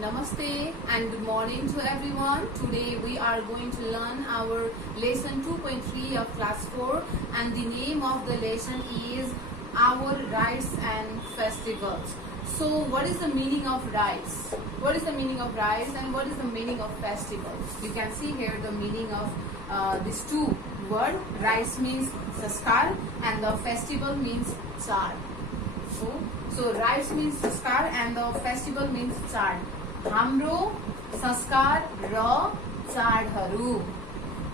Namaste and good morning to everyone. Today we are going to learn our lesson 2.3 of class 4, and the name of the lesson is Our Rites and Festivals. So what is the meaning of rites? What is the meaning of rites and what is the meaning of festivals? You can see here the meaning of these two words. Rites means sanskar and the festival means char. So rites means sanskar and the festival means char. हाम्रो संस्कार र चाडहरू,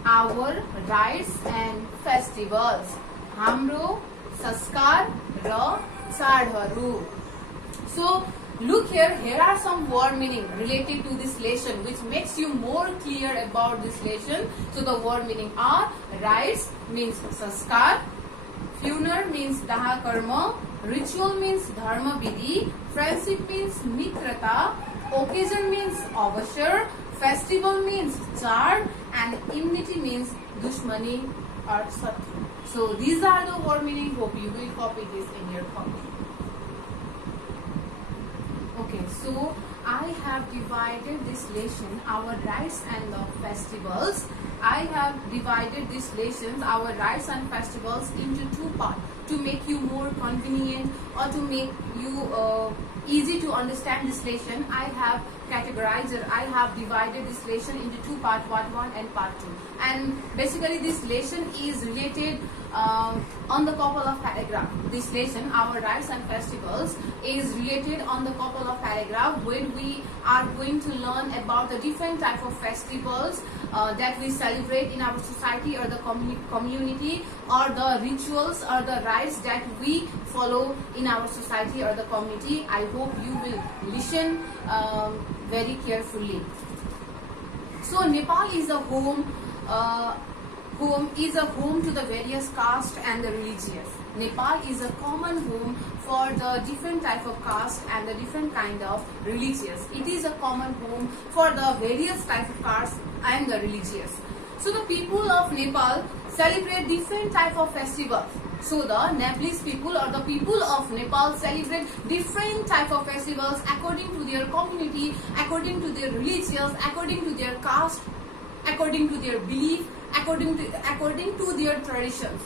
our rites and festivals. हाम्रो संस्कार र चाडहरू. So look here are some word meaning related to this lesson which makes you more clear about this lesson. So the word meaning are: rites means sanskar, funeral means daha karma, ritual means dharma vidhi, friendship means mitrata, occasion means avasar, festival means char, and enmity means dushmani or satru. So these are the word meaning. Hope you will copy this in your copy. Okay, so I have divided this lesson, our rites and the festivals. I have divided this lesson, our rites and festivals, into two parts to make you more convenient or to make you easy to understand this lesson. I have categorized, I have divided this lesson into two parts, part 1 and part 2. And basically this lesson is related on the couple of paragraph. This lesson, our rites and festivals, is related on the couple of paragraph when we are going to learn about the different type of festivals that we celebrate in our society or the community, or the rituals or the rites that we follow in our society or the community. I hope you will listen very carefully. So Nepal is a home to the various caste and the religious. Nepal is a common home for the different type of caste and the different kind of religious. It is a common home for the various type of caste and the religious. So the people of Nepal celebrate different type of festivals. So the Nepalese people or the people of Nepal celebrate different type of festivals according to their community, according to their religious, according to their caste, according to their belief, according to their traditions.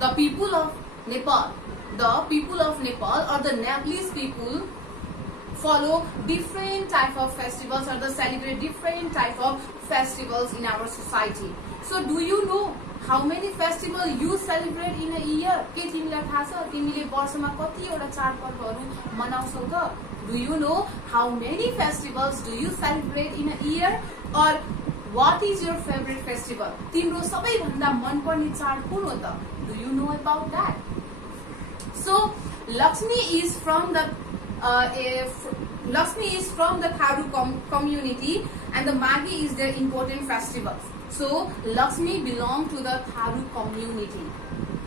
The people of Nepal or the Nepalese people follow different type of festivals or they celebrate different type of festivals in our society. So do you know how many festivals you celebrate in a year? के तिमीलाई थाहा छ तिमीले वर्षमा कतिवटा चाडपर्वहरू मनाउँछौ त? Do you know how many festivals do you celebrate in a year? Or what is your favorite festival? तिम्रो सबैभन्दा मनपर्ने चाड कुन हो त? Do you know about that? So Lakshmi is from the Tharu community, and the Maghi is their important festivals. So Lakshmi belong to the Tharu community.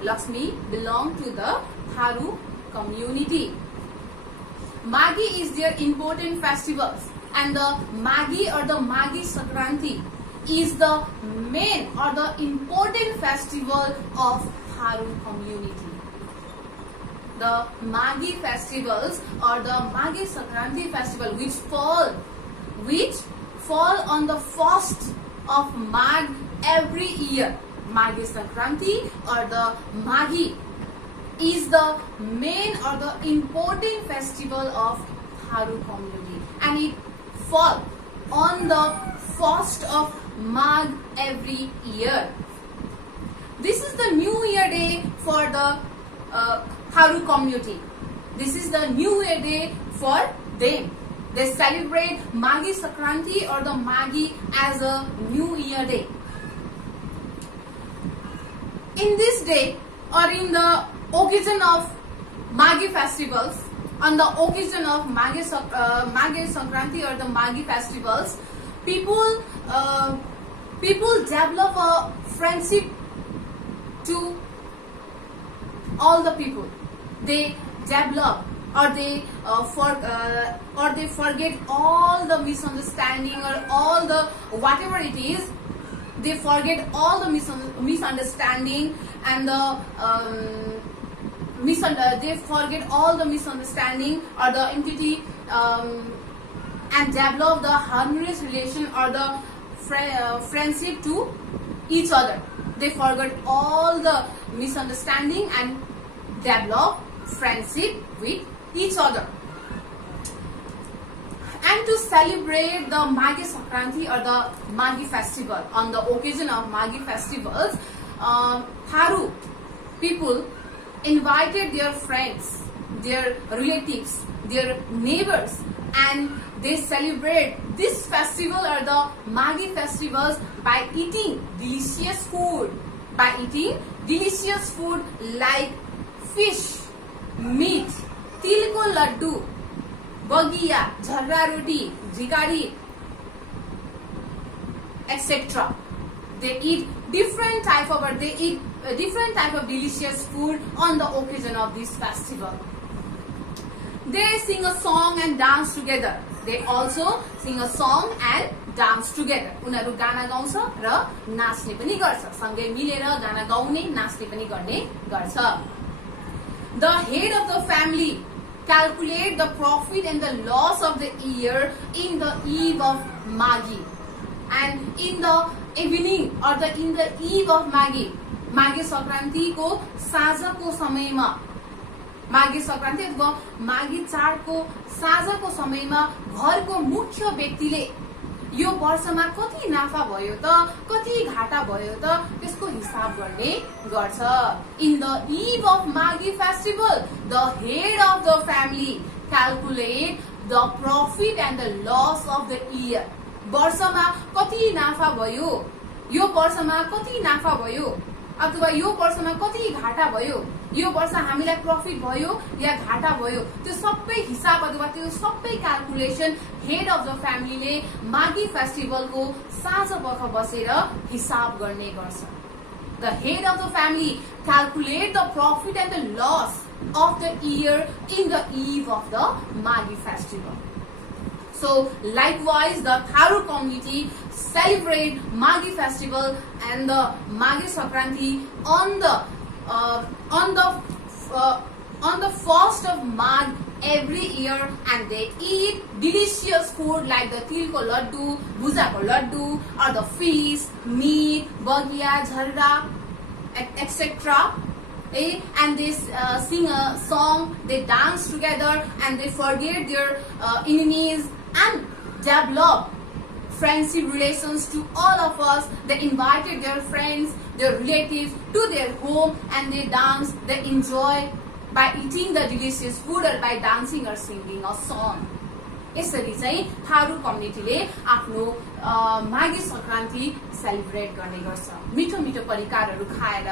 Lakshmi belong to the Tharu community. Maghi is their important festivals, and the Maghi or the Maghi Sankranti is the main or the important festival of Tharu community. The Maghi festivals or the Maghi Sankranti festival which fall on the 1st of Magh every year. Maghi Sankranti or the Maghi is the main or the important festival of Tharu community, and it fall on the 1st of Magh every year. This is the New Year day for the Tharu community. This is the New Year day for them. They celebrate Maghi Sankranti or the Maghi as a New Year day. In this day or in the occasion of Maghi festivals, on the occasion of Maghi Sankranti or the Maghi festivals, people develop a friendship to all the people. They develop or they forget all the misunderstanding or all the whatever it is. They forget all the misunderstanding and the they forget all the misunderstanding or the entity and develop the harmonious relation or the friendship to each other. They forget all the misunderstanding and develop friendship with each other. And to celebrate the Maghi Sankranti or the Maghi festival, on the occasion of Maghi festivals, Tharu people invited their friends, their relatives, their neighbors, and they celebrate this festival or the Maghi festivals by eating delicious food. By eating delicious food like fish, meat, tilko laddu, bagiya, jharra roti, jhikari, etc. They eat different type of delicious food on the occasion of this festival. They sing a song and dance together. They also sing a song and dance together. उनीहरू गाना गाउँछ र नाच्ने पनि गर्छ. सँगै मिलेर गाना गाउने, नाच्ने पनि गर्ने गर्छ. The head of the family calculate the profit and the loss of the year in the eve of Maghi. And in the evening or in the eve of Maghi, Maghi Sankranti को साँझको समयमा, माघे संक्रान्ति अथवा माघे चाडको साँझको समयमा घरको मुख्य व्यक्तिले यो वर्षमा कति नाफा भयो त, कति घाटा भयो त, त्यसको हिसाब गर्ने गर्छ. In the eve of Maghi festival, the head of the family calculate the profit and the loss of the year. वर्षमा कति नाफा भयो, यो वर्षमा कति नाफा भयो, अथवा यो वर्षमा कति घाटा भयो, यो वर्ष हामीलाई प्रॉफिट भयो या घाटा भयो, त्यो सबै हिसाब अथवा त्यो सबै क्याल्कुलेसन हेड अफ द फ्यामिलीले माघी फेस्टिभलको साँझपख बसेर हिसाब गर्ने गर्छ. The head of the family calculate the profit and the loss of the year in the eve of the Maghi festival. So likewise, the Tharu community celebrate Maghi festival and the Maghi Sankranti on the first of Magh every year, and they eat delicious food like the tilko laddu, bhujako laddu, or the fish, meat, bagiya, jharra, etc. And they sing a song, they dance together, and they forget their enemies and develop friendship relations to all of us. They invited their friends, their relatives to their home, and they dance, they enjoy by eating the delicious food or by dancing or singing a song. यसरी चाहिँ थारू कम्युनिटीले आफ्नो Maghi Sankranti celebrate गर्ने गर्छ. मिठो मिठो परिकारहरू खाएर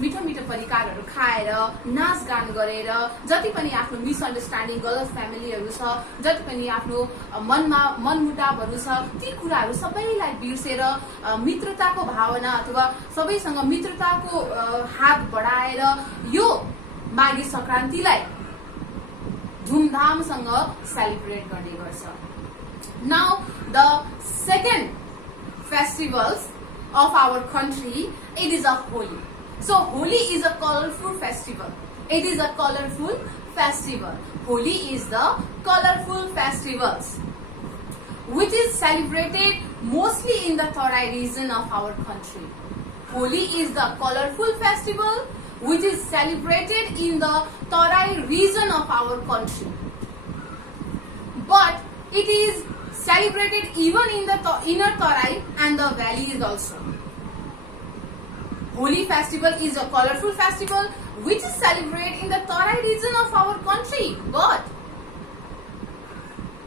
मिठो मिठो परिकारहरू खाएर नाचगान गरेर जति पनि आफ्नो मिसअन्डरस्ट्यान्डिङ गलत फ्यामिलीहरू छ, जति पनि आफ्नो मनमा मनमुटावहरू छ, ती कुराहरू सबैलाई बिर्सेर मित्रताको भावना अथवा सबैसँग मित्रताको हात बढाएर यो माघी संक्रान्तिलाई धुमधामसँग सेलिब्रेट गर्ने गर्छ. Now the second festivals of our country, it is a Holi. So Holi is a colorful festival. It is a colorful festival. Holi is the colorful festivals which is celebrated mostly in the Tarai region of our country. Holi is the colorful festival which is celebrated in the Tarai region of our country. But it is celebrated even in the inner Tarai and the valleys also. Holi festival is a colorful festival which is celebrated in the Tarai region of our country. But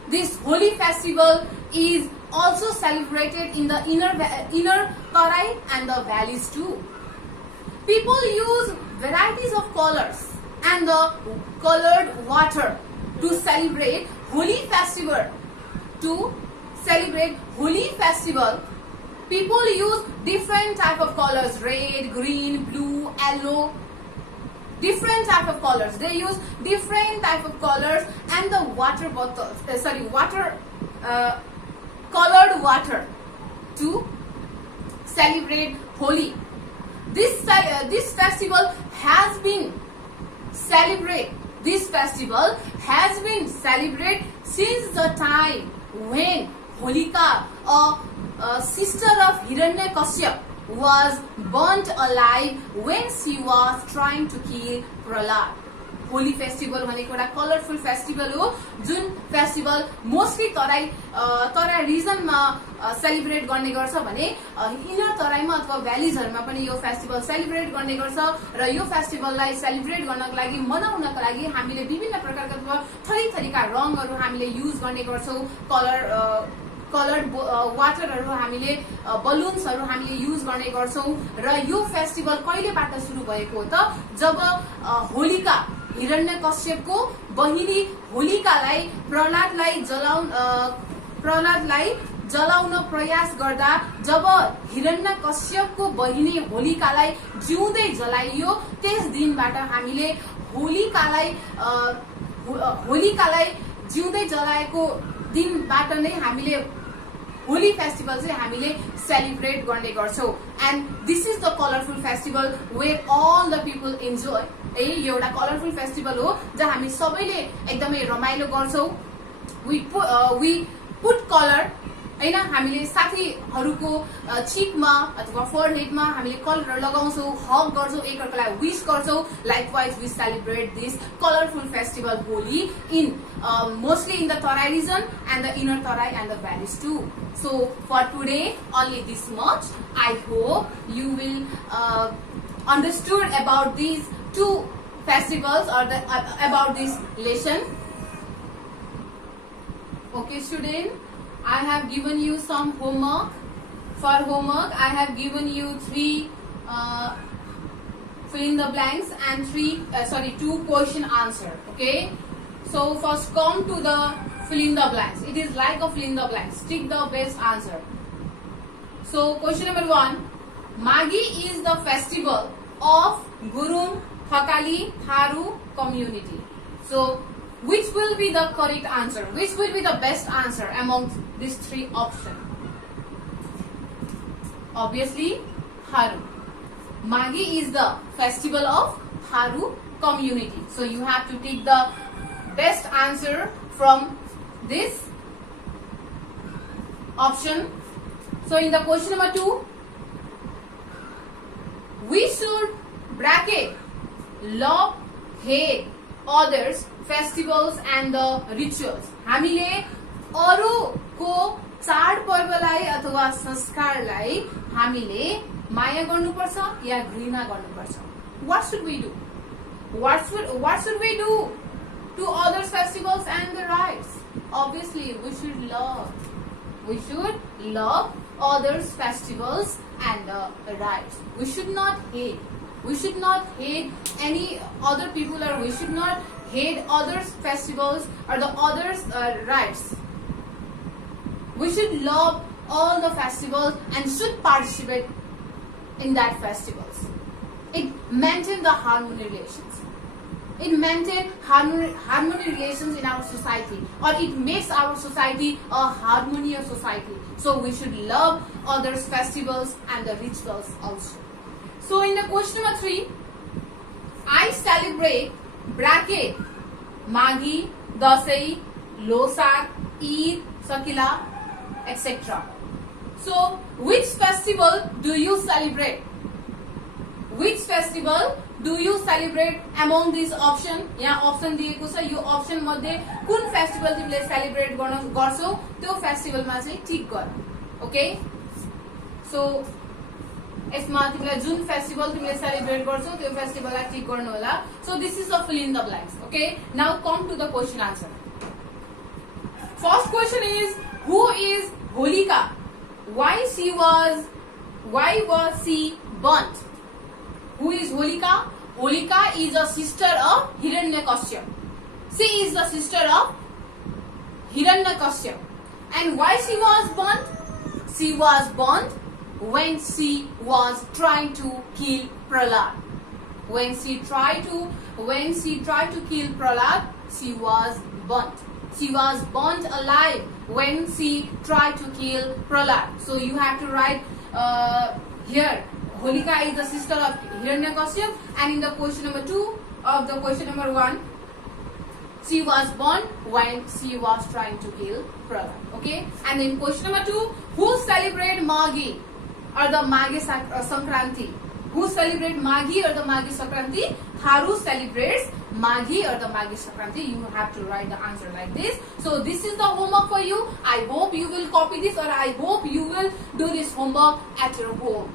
this Holi festival is also celebrated in the inner Tarai and the valleys too. People use varieties of colors and the colored water to celebrate Holi festival. To celebrate Holi festival, people use different type of colors: red, green, blue, yellow. Different type of colors. They use different type of colors and the water bottles. Colored water to celebrate Holi. This festival has been celebrated. this festival has been celebrated since the time when Holika, a sister of Hiranyakashyap, was burnt alive when she was trying to kill Prahlad. Holi festival भनेको एउटा colourful festival हो जुन festival mostly तराई रिजनमा celebrate गर्ने गर्छ भने inner तराईमा अथवा भ्यालिजहरुमा पनि यो festival celebrate गर्ने गर्छ र यो फेस्टिभललाई सेलिब्रेट गर्नको लागि मनाउनको लागि हामीले विभिन्न प्रकारका अथवा थरीथरीका रङहरु हामीले युज गर्ने गर्छौं कलर्ड वाटरहरु हामीले बलुन्सहरु हामीले युज गर्ने गर्छौं र यो फेस्टिभल कहिलेबाट सुरु भएको हो त जब होलिका हिरण्यकश्यपको बहिनी होलिकालाई प्रहलादलाई जलाउन प्रयास गर्दा जब हिरण्यकश्यपको बहिनी होलिकालाई जिउँदै जलाइयो त्यस दिनबाट हामीले होलिकालाई जिउँदै जलाएको दिनबाट नै हामीले होली फेस्टिभल चाहिँ हामीले सेलिब्रेट गर्ने गर्छौं and this is the colourful festival where all the people enjoy यो एउटा कलरफुल फेस्टिभल हो जहाँ हामी सबैले एकदमै रमाइलो गर्छौं वी पुट कलर हैन हामीले साथीहरुको चिकमा अथवा फोरहेडमा हामीले कलर लगाउँछौं हग गर्छौं एकअर्कालाई विश गर्छौं likewise we celebrate this colourful festival Holi in mostly in the Tarai region and the inner Tarai and the valleys too. So for today only this much. I hope you will understood about these two festivals or about this lesson. Okay student, I have given you some homework. For homework I have given you 3 fill in the blanks and 2 question answer. Okay, so first come to the fill in the blanks. It is like a fill in the blanks. Stick the best answer. So question number 1, Magi is the festival of Gurung, Thakali, Tharu community. So which will be the correct answer? Which will be the best answer among these 3 options? Obviously Tharu. Magi is the festival of Tharu community. So you have to take the best answer from this option. So in the question number 2, we should bracket love, hate others, festivals and the rituals. हामीले अरूको चाडपर्वलाई अथवा संस्कारलाई हामीले माया गर्नुपर्छ या घृणा गर्नुपर्छ? What should we do? What should we do to others festivals and the rites? Obviously we should love others festivals and the rites. We should not hate any other people, or we should not hate others festivals or the others rites. We should love all the festivals and should participate in that festivals. It maintains the harmony relations. It maintains harmony relations in our society, or it makes our society a harmonious society. So we should love others festivals and the rituals also. So in the question number 3, I celebrate bracket Magi, Dasai, Losak, Eid, Sakila, etc. So which festival do you celebrate? Which festival do you celebrate among these option? यहाँ option दिएको छ, यो option मध्ये कुन festival तिमीले celebrate गर्छौ त्यो फेस्टिभलमा चाहिँ टिक गर. Okay, so यसमा तिमीलाई जुन फेस्टिभल तिमीले सेलिब्रेट गर्छौ त्यो फेस्टिभललाई टिक गर्नु होला. So this is a fill in the blanks. Okay, now come to the question answer. First question is, who is Holika? Why was she burnt? Who is Holika? Holika is a sister of Hiranyakashyap. She is the sister of Hiranyakashyap. And why she was burnt? She was burnt when she was trying to kill Prahlad. When she tried to kill Prahlad, she was burnt. She was burnt alive when she tried to kill Prahlad. So you have to write here, Holika is the sister of Hiranyakashyap, and in the question number 2 of the question number 1, She was born when she was trying to kill Prahlad. Okay. And then question number 2, who celebrate Maghi or the Maghi Sankranti? Who celebrate Maghi or the Maghi Sankranti? Tharu celebrates Maghi or the Maghi Sankranti. You have to write the answer like this. So this is the homework for you. I hope you will copy this, or I hope you will do this homework at your home.